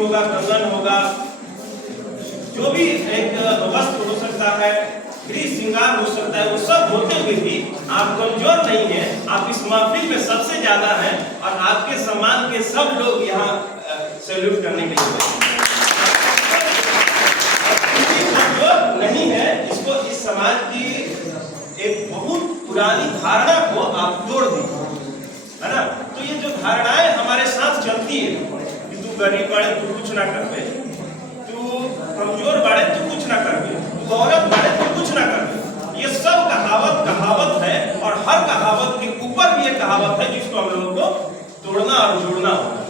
होगा, कंगन होगा, जो भी एक वस्त्र हो सकता है, गृह श्रृंगार हो सकता है, वो सब होते हुए भी आप कमजोर नहीं हैं। आप इस महफिल में सबसे ज्यादा हैं और आपके सम्मान के सब लोग यहाँ सैल्यूट करने के लिए नहीं है। इसको इस समाज की एक बहुत पुरानी धारणा को आप तोड़ दीजिए, है ना। तो ये जो धारणाएं हमारे साथ चलती है कि तू गरीब बाड़े तू कुछ ना कर पे, तू कमजोर बाड़े तू कुछ ना कर पे, तू औरत बाड़े तू कुछ ना कर पे, ये सब कहावत है और हर कहावत के ऊपर भी एक कहावत है जिसको हम लोगों को तोड़ना और जोड़ना होगा।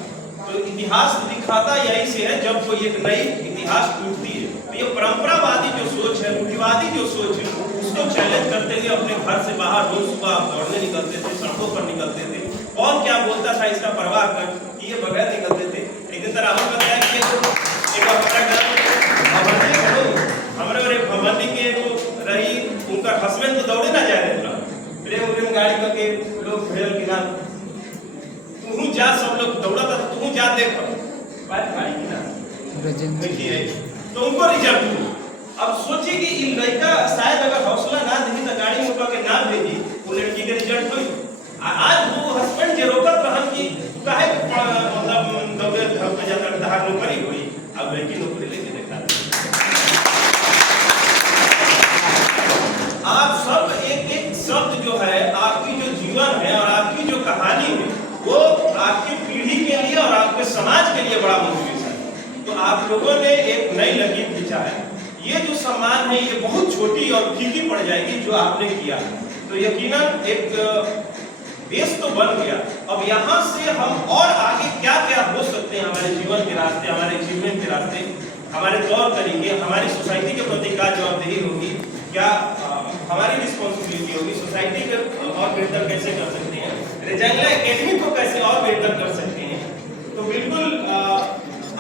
तो इतिहास दिखाता यही से है जब कोई एक नई इतिहास टूटती है। तो ये परंपरावादी जो सोच है, रूढ़िवादी जो सोच है, उसको चैलेंज करते हुए अपने घर से बाहर रोज सुबह आप दौड़ने निकलते थे, सड़कों पर निकलते थे। कौन क्या बोलता था इसका परवाह कर कि ये बगैर निकलते थे। एक दिन तरह बताया कि हमारे भवानी के रही उनका हस्बैंड तो दौड़े ना जा रहे थे, प्रेम गाड़ी करके लोग भेड़ के नाम तू जा, सब लोग दौड़ा था तू जा देखो बात गाड़ी की ना देखिए तो उनको रिजल्ट हुई। अब सोचिए कि इन लड़का शायद अगर हौसला ना दी तो गाड़ी में के ना भेजी वो लड़की के रिजल्ट हुई। आज वो हस्बैंड जे रोकत रहन कि काहे मतलब दौड़े घर पे जाकर धार नौकरी हुई, अब लड़की नौकरी लेके देखा। आप सब एक एक शब्द जो है, आपकी जो जीवन है और आपकी जो कहानी है, वो आपकी पीढ़ी के लिए और आपके समाज के लिए बड़ा मोटिवेशन है। तो आप लोगों ने एक नई लकीर खींचा है। ये जो सम्मान है ये बहुत छोटी और फीकी पड़ जाएगी जो आपने किया। तो यकीनन एक बेस तो बन गया। अब यहाँ से हम और आगे क्या क्या हो सकते हैं हमारे जीवन के रास्ते, हमारे अचीवमेंट के रास्ते, हमारे तौर तरीके, हमारी सोसाइटी के प्रति क्या जवाबदेही होगी, क्या हमारी रिस्पॉन्सिबिलिटी होगी, सोसाइटी को और बेहतर कैसे कर सकते हैं, रेजांगला एकेडमी को कैसे और बेहतर कर सकते हैं। तो बिल्कुल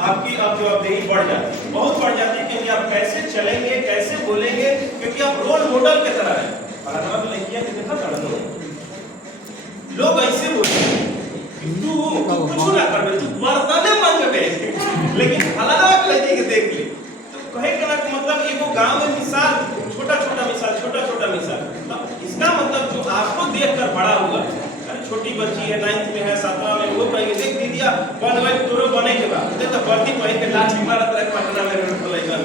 आपकी अब जवाबदेही बढ़ जाती है, बहुत बढ़ जाती है, क्योंकि आप कैसे चलेंगे, कैसे बोलेंगे, क्योंकि आप रोल मॉडल की तरह है। लड़कियां देखा कर लोग ऐसे बोलते हैं तू कुछ ना कर, तू बर्तने मांगबे लेकिन फलाना लड़की के देख ले। तो कहे का मतलब एगो गांव में मिसाल, छोटा छोटा मिसाल, तो इसका मतलब जो आपको देखकर बड़ा हुआ, छोटी बच्ची है 9th में है 7वां में, वो कहेंगे देख दीदिया बन गए तोरो बने के बाद देख तो वर्दी पहन के लाठी मारत रहे पटना में रोड पर लेकर।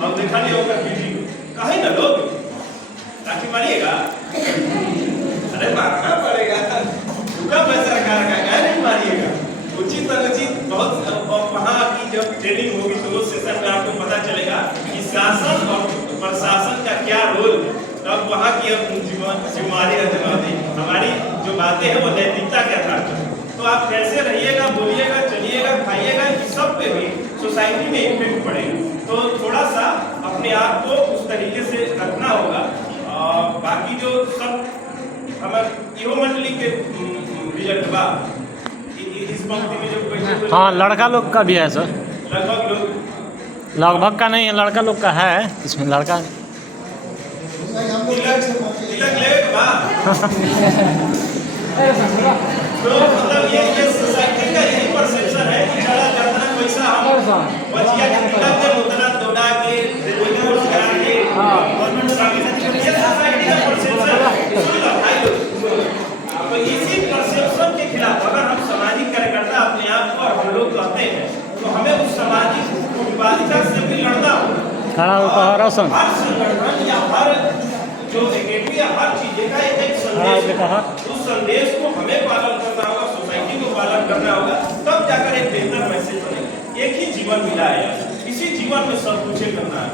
अब देखा नहीं होगा वीडियो, कहे ना लोग लाठी मारिएगा, अरे मारना पड़ेगा, रुका सरकार का क्या नहीं मारिएगा, उचित अनुचित बहुत। वहाँ की जब ट्रेनिंग होगी तो उस सेशन में आपको पता चलेगा कि शासन और प्रशासन का क्या रोल है। तब वहाँ की अब जिम्मेदारी हमारी जो बातें हैं वो नैतिकता के आधार पर। तो आप कैसे रहिएगा, बोलिएगा, चलिएगा, खाइएगा, इस सब पे भी सोसाइटी में इम्पैक्ट पड़ेगा। तो थोड़ा सा अपने आप को उस तरीके से रखना होगा। बाकी जो सब हमारे इहो मंडली के रिजल्ट बा इस पंक्ति में जो हाँ लड़का लोग का भी है सर, लगभग का नहीं है, लड़का लोग का है इसमें। लड़का तिलक ले बा तो मतलब ये सोसाइटी का यही परसेप्शन है कि चला जितना पैसा हम बचिया के तिलक दे उतना दौड़ा के कोर्स करा के गवर्नमेंट सर्विस, ये सोसाइटी का परसेप्शन है। सुन लो भाई लोग, तो इसी परसेप्शन के खिलाफ अगर हम सामाजिक कार्यकर्ता अपने आप को और हम लोग कहते हैं तो हमें उस सामाजिक रूढ़िवादिता से भी लड़ना होगा। हर संगठन या हर जो एकेडमी या हर चीज का एक संदेश, उस संदेश को हमें पालन करना होगा, सोसाइटी को पालन करना होगा, तब जाकर एक बेहतर मैसेज बनेगा। एक ही जीवन मिला है, इसी जीवन में सब कुछ करना है,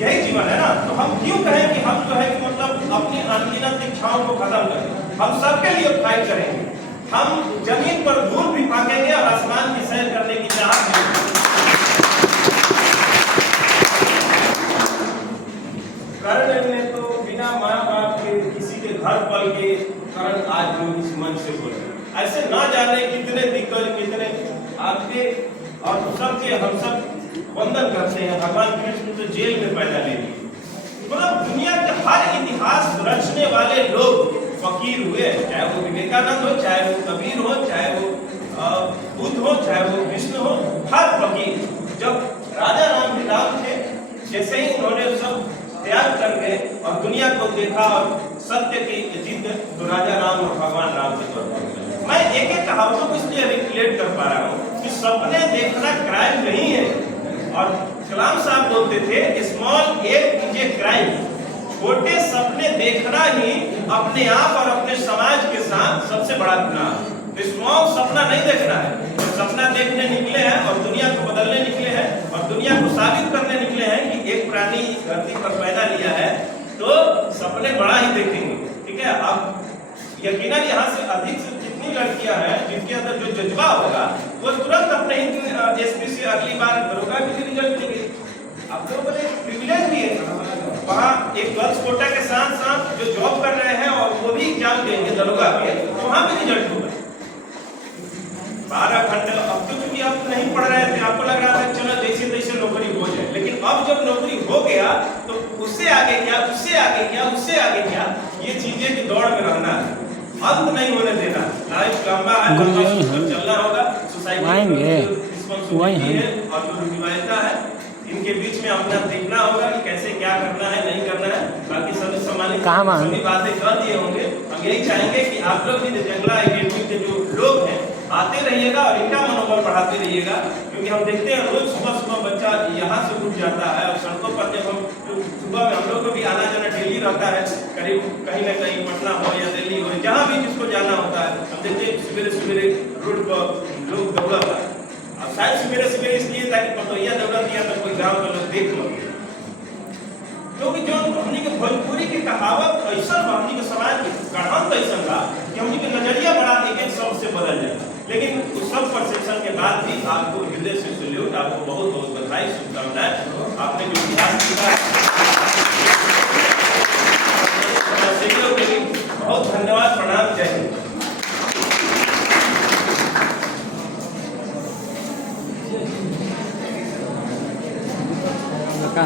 यही जीवन है ना। तो हम क्यों कहें कि हम जो है कि मतलब अपनी अनगिनत इच्छाओं को खत्म करें, हम सबके लिए फाइट करेंगे, हम जमीन पर धूल भी फाकेंगे और आसमान की सैर करने की चाहत कारण ने तो बिना माँ बाप के किसी के घर पल के कारण आज हम इस मंच से बोल रहे। ऐसे ना जाने कितने दिग्गज, कितने आपके और सबके हम सब वंदन करते हैं। भगवान कृष्ण तो जेल में पैदा ले लिए, मतलब दुनिया के हर इतिहास रचने वाले लोग फकीर हुए, चाहे वो विवेकानंद हो, चाहे वो कबीर हो, चाहे वो बुद्ध हो, चाहे वो कृष्ण हो, हर फकीर, जब राजा राम थे, जैसे ही उन्होंने सब त्याग कर गए और दुनिया को देखा और सत्य की जिद, तो राजा राम और भगवान राम के तौर पर मैं एक एक कहावतों को इसलिए रिलेट कर पा रहा हूँ कि सपने देखना क्राइम नहीं है। और कलाम साहब बोलते थे small aim is a crime, छोटे सपने देखना ही अपने आप और अपने समाज के साथ सबसे बड़ा गुनाह। स्मॉल सपना नहीं देखना है, सपना देखने निकले हैं और दुनिया को बदलने निकले हैं और दुनिया को साबित करने निकले हैं कि एक प्राणी धरती पर पैदा लिया है तो सपने बड़ा ही देखेंगे, ठीक है। अब यकीनन यहाँ से अधिक से जितनी लड़कियां हैं जिनके अंदर जो जज्बा होगा वो तुरंत अपने ही एसपी से अगली बार दरोगा भी रिजल्ट देंगे। आप लोगों को एक प्रिविलेज भी है, वहाँ एक गर्ल्स कोटा के साथ साथ जो जॉब कर रहे हैं और वो भी एग्जाम देंगे दरोगा के, तो वहाँ भी रिजल्ट होगा 12 घंटे। अब तो क्योंकि आप नहीं पढ़ रहे थे, आपको लग रहा था चलो जैसे तैसे नौकरी हो जाए, लेकिन अब जब नौकरी हो गया तो उससे आगे क्या, उससे आगे क्या, उससे आगे क्या, ये चीजें की दौड़ में रहना है, अंत नहीं होने देना। लाइफ लंबा है, चलना होगा। सोसाइटी और जो रिवायता है इनके बीच में अपना देखना होगा कि कैसे क्या करना है, नहीं करना है। बाकी सभी सम्मानित सभी बातें कर दिए होंगे। हम यही चाहेंगे कि आप लोग भी जंगला एकेडमी के जो लोग हैं आते रहिएगा और इनका मनोबल बढ़ाते रहिएगा, क्योंकि हम देखते हैं रोज सुबह सुबह बच्चा यहाँ से उठ जाता है और सड़कों पर जब हम सुबह में हम लोग को भी आना जाना डेली रहता है, करीब कहीं ना कहीं पटना हो या दिल्ली हो, जहाँ भी जिसको जाना होता है, हम देखते हैं सवेरे सवेरे रोड पर लोग दौड़ता है। अब शायद सवेरे सवेरे इसलिए ताकि पतोहिया दौड़ा दिया तो कोई गाँव के लोग देख लो, क्योंकि जो हमनी के भोजपुरी की कहावत ऐसा हमनी के समाज के गढ़ान ऐसा था कि हमनी के नजरिया बड़ा एक शब्द से बदल जाए। लेकिन उस सब परसेप्शन के बाद भी आपको हृदय से सैल्यूट, आपको बहुत बहुत बधाई, शुभकामनाएं। आपने जो इतिहास लिखा के लिए बहुत धन्यवाद, प्रणाम, जय हिंद।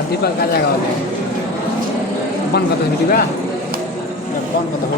दीपक का जाएगा बंद कर दो, बंद कर दो,